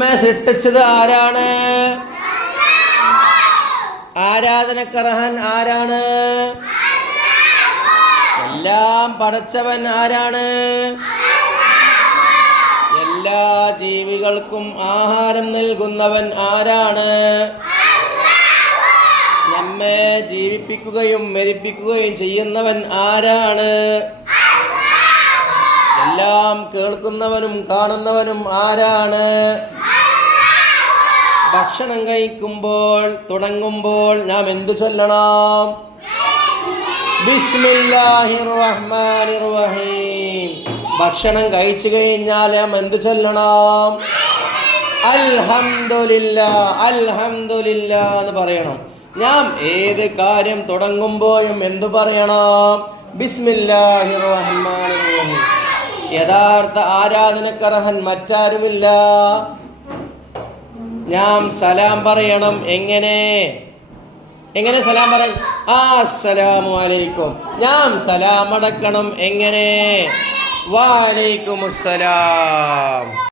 നമ്മെ സൃഷ്ടിച്ചത് ആരാണ്? ആരാധനക്കർഹൻ ആരാണ്? എല്ലാം പടച്ചവൻ ആരാണ്? എല്ലാ ജീവികൾക്കും ആഹാരം നൽകുന്നവൻ ആരാണ്? നമ്മെ ജീവിപ്പിക്കുകയും മരിപ്പിക്കുകയും ചെയ്യുന്നവൻ ആരാണ്? എല്ലാം കേൾക്കുന്നവനും കാണുന്നവനും ആരാണ്? ഭക്ഷണം കഴിക്കുമ്പോൾ തുടങ്ങുമ്പോൾ നാം എന്തു ചൊല്ലണം? ബിസ്മില്ലാഹിർ റഹ്മാനിർ റഹീം. ഭക്ഷണം കഴിച്ചു കഴിഞ്ഞാൽ നാം എന്തു ചൊല്ലണം? അൽഹംദുലില്ലാഹ് അൽഹംദുലില്ലാഹ് എന്ന് പറയണം. നാം ഏത് കാര്യം തുടങ്ങുമ്പോഴും എന്തു പറയണം? ബിസ്മില്ലാഹിർ റഹ്മാനിർ റഹീം. യഥാർത്ഥ ആരാധനക്കർഹൻ മറ്റാരുമില്ല. നാം സലാം പറയണം. എങ്ങനെ സലാം പറയും? അസ്സലാമു അലൈക്കും. നാം സലാം അടക്കണം. എങ്ങനെ? വഅലൈക്കുമുസ്സലാം.